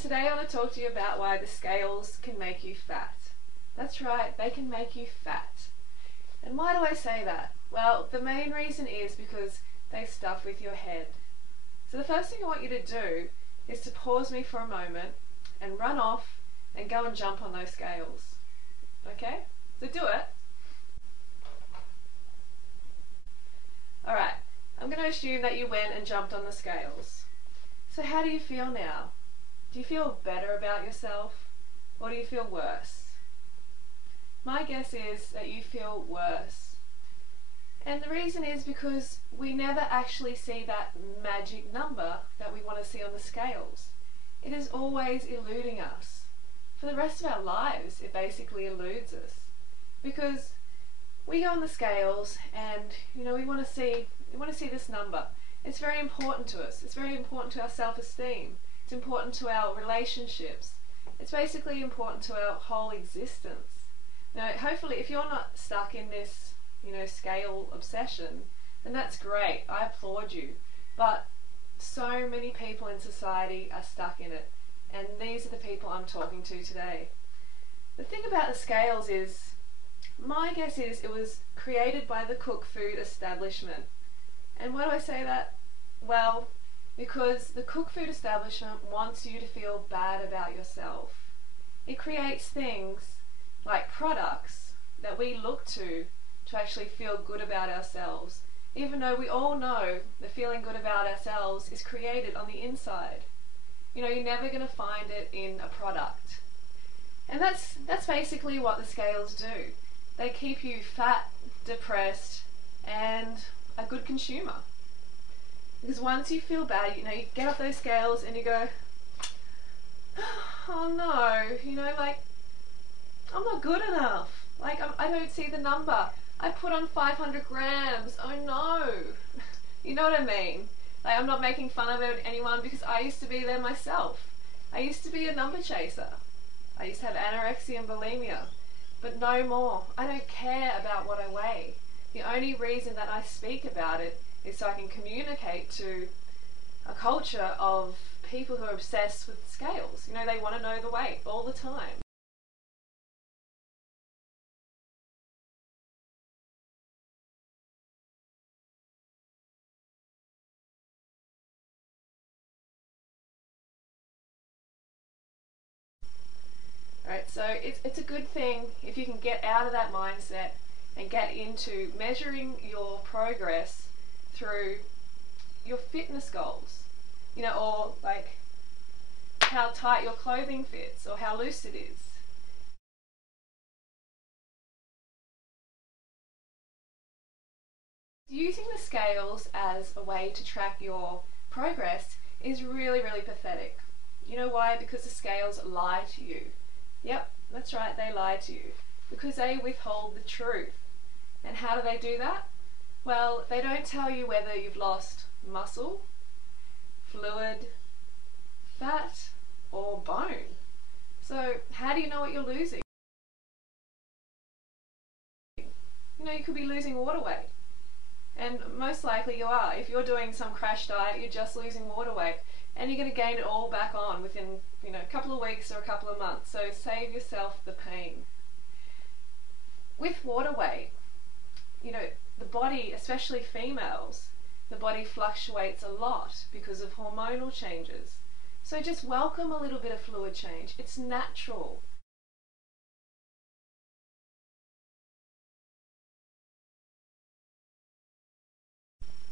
Today I want to talk to you about why the scales can make you fat. That's right, they can make you fat. And why do I say that? Well, the main reason is because they stuff with your head. So the first thing I want you to do is to pause me for a moment and run off and go and jump on those scales. Okay? So do it. Alright, I'm going to assume that you went and jumped on the scales. So how do you feel now? Do you feel better about yourself, or do you feel worse? My guess is that you feel worse. And the reason is because we never actually see that magic number that we want to see on the scales. It is always eluding us. For the rest of our lives, it basically eludes us. Because we go on the scales and we want to see this number. It's very important to us. It's very important to our self-esteem. It's important to our relationships. It's basically important to our whole existence. Now, hopefully, if you're not stuck in this, scale obsession, then that's great. I applaud you. But so many people in society are stuck in it, and these are the people I'm talking to today. The thing about the scales is, my guess is it was created by the cooked food establishment. And why do I say that? Well, because the cooked food establishment wants you to feel bad about yourself. It creates things like products that we look to actually feel good about ourselves, even though we all know the feeling good about ourselves is created on the inside. You're never going to find it in a product. And that's basically what the scales do. They keep you fat, depressed, and a good consumer. Because once you feel bad, you get off those scales and you go, oh no, I'm not good enough. I don't see the number. I put on 500 grams. Oh no. You know what I mean? I'm not making fun of anyone because I used to be there myself. I used to be a number chaser. I used to have anorexia and bulimia. But no more. I don't care about what I weigh. The only reason that I speak about it is so I can communicate to a culture of people who are obsessed with scales. They want to know the weight all the time. Alright, so it's a good thing if you can get out of that mindset and get into measuring your progress through your fitness goals, or how tight your clothing fits or how loose it is. Using the scales as a way to track your progress is really, really pathetic. You know why? Because the scales lie to you. Yep, that's right, they lie to you. Because they withhold the truth. And how do they do that? Well, they don't tell you whether you've lost muscle, fluid, fat, or bone. So how do you know what you're losing? You could be losing water weight. And most likely you are. If you're doing some crash diet, you're just losing water weight. And you're going to gain it all back on within, a couple of weeks or a couple of months. So save yourself the pain. With water weight, the body, especially females, the body fluctuates a lot because of hormonal changes. So just welcome a little bit of fluid change. It's natural.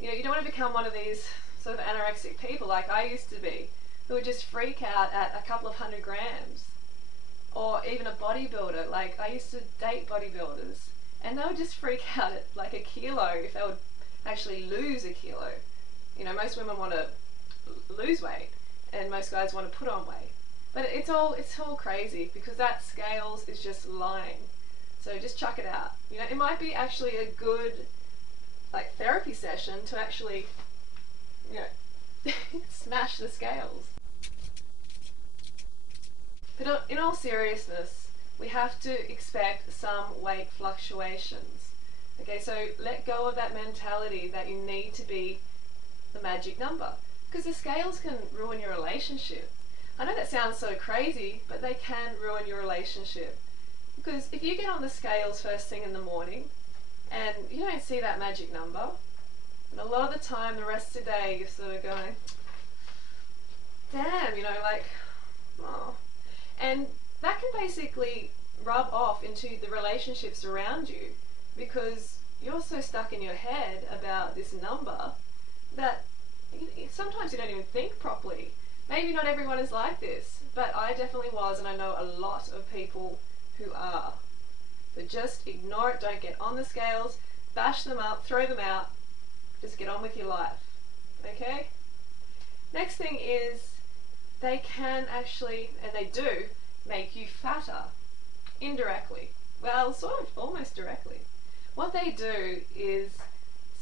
You don't want to become one of these sort of anorexic people like I used to be, who would just freak out at a couple of 100 grams. Or even a bodybuilder. I used to date bodybuilders, and they would just freak out at a kilo if they would actually lose a kilo. Most women want to lose weight, and most guys want to put on weight. But it's all crazy, because that scales is just lying. So just chuck it out. It might be actually a good therapy session to actually smash the scales. But in all seriousness, we have to expect some weight fluctuations. Okay, so let go of that mentality that you need to be the magic number, because the scales can ruin your relationship. I know that sounds so crazy, but they can ruin your relationship. Because if you get on the scales first thing in the morning and you don't see that magic number, and a lot of the time the rest of the day you're sort of going, damn, like, oh. And that can basically rub off into the relationships around you because you're so stuck in your head about this number that sometimes you don't even think properly. Maybe not everyone is like this, but I definitely was, and I know a lot of people who are. So just ignore it, don't get on the scales, bash them up, throw them out, just get on with your life, okay? Next thing is they can actually, and they do, make you fatter, indirectly. Well, sort of, almost directly. What they do is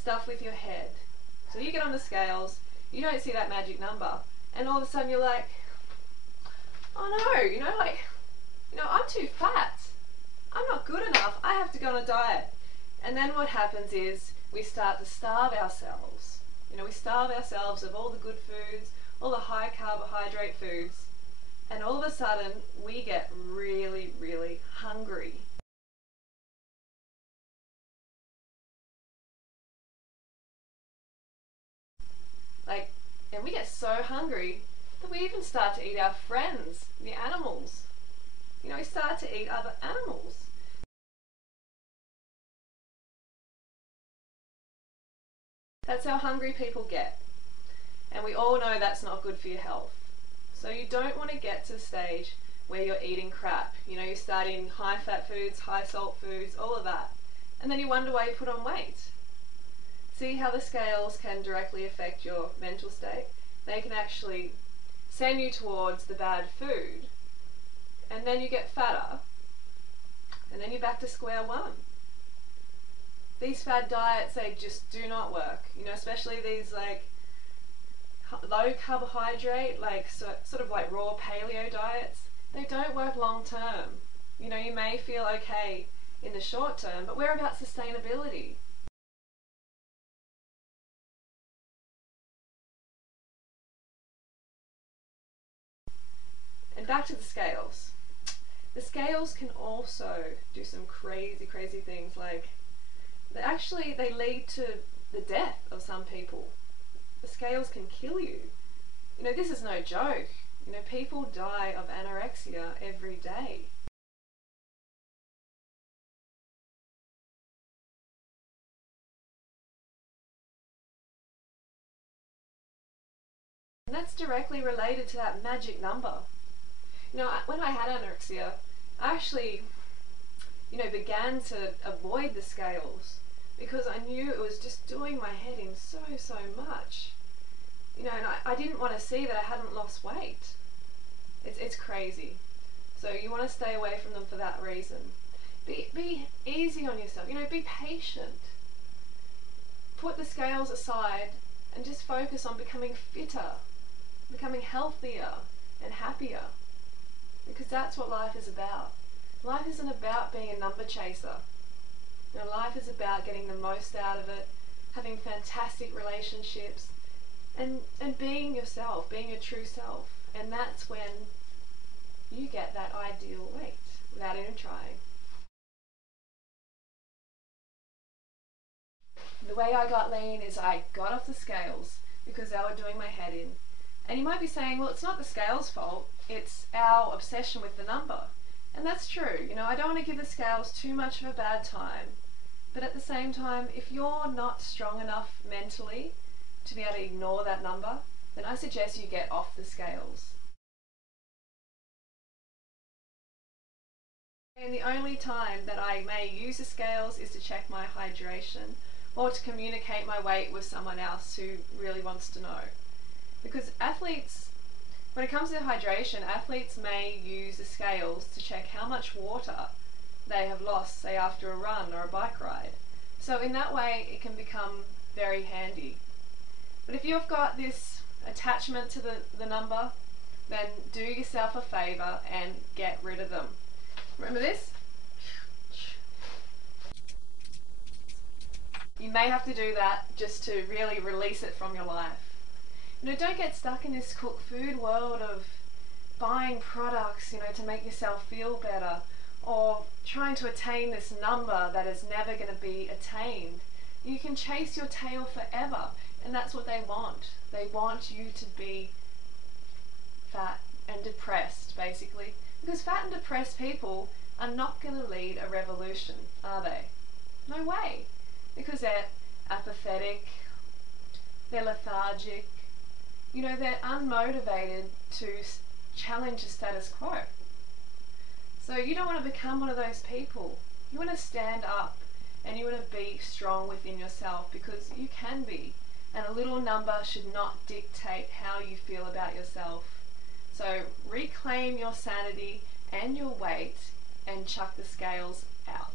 stuff with your head. So you get on the scales, you don't see that magic number, and all of a sudden you're like, oh no, I'm too fat. I'm not good enough. I have to go on a diet. And then what happens is we start to starve ourselves. We starve ourselves of all the good foods, all the high carbohydrate foods, and all of a sudden we get really, really hungry. And we get so hungry that we even start to eat our friends, the animals. We start to eat other animals. That's how hungry people get. And we all know that's not good for your health. So you don't want to get to the stage where you're eating crap. You start eating high fat foods, high salt foods, all of that. And then you wonder why you put on weight. See how the scales can directly affect your mental state? They can actually send you towards the bad food, and then you get fatter, and then you're back to square one. These fad diets, they just do not work, especially these low carbohydrate, sort of like raw paleo diets. They don't work long term. You may feel okay in the short term, but we're about sustainability. And back to the scales. The scales can also do some crazy, crazy things. They lead to the death of some people. The scales can kill you. This is no joke. People die of anorexia every day. And that's directly related to that magic number. When I had anorexia, I actually, began to avoid the scales because I knew it was just doing my head in so much. And I didn't want to see that I hadn't lost weight. It's crazy. So you want to stay away from them for that reason. Be easy on yourself. Be patient. Put the scales aside and just focus on becoming fitter, becoming healthier and happier. Because that's what life is about. Life isn't about being a number chaser. Life is about getting the most out of it, having fantastic relationships, and being yourself, being your true self. And that's when you get that ideal weight without even trying. The way I got lean is I got off the scales because they were doing my head in. And you might be saying, well, it's not the scales' fault, it's our obsession with the number. And that's true. I don't want to give the scales too much of a bad time. But at the same time, if you're not strong enough mentally to be able to ignore that number, then I suggest you get off the scales. And the only time that I may use the scales is to check my hydration or to communicate my weight with someone else who really wants to know. Because athletes, when it comes to hydration, athletes may use the scales to check how much water they have lost, say after a run or a bike ride. So in that way it can become very handy. But if you've got this attachment to the number, then do yourself a favour and get rid of them. Remember this? You may have to do that just to really release it from your life. Don't get stuck in this cooked food world of buying products, to make yourself feel better, or trying to attain this number that is never going to be attained. You can chase your tail forever, and that's what they want. They want you to be fat and depressed, basically, because fat and depressed people are not going to lead a revolution, are they? No way, because they're apathetic, they're lethargic, they're unmotivated to challenge the status quo. So you don't want to become one of those people. You want to stand up and you want to be strong within yourself, because you can be, and a little number should not dictate how you feel about yourself. So reclaim your sanity and your weight and chuck the scales out.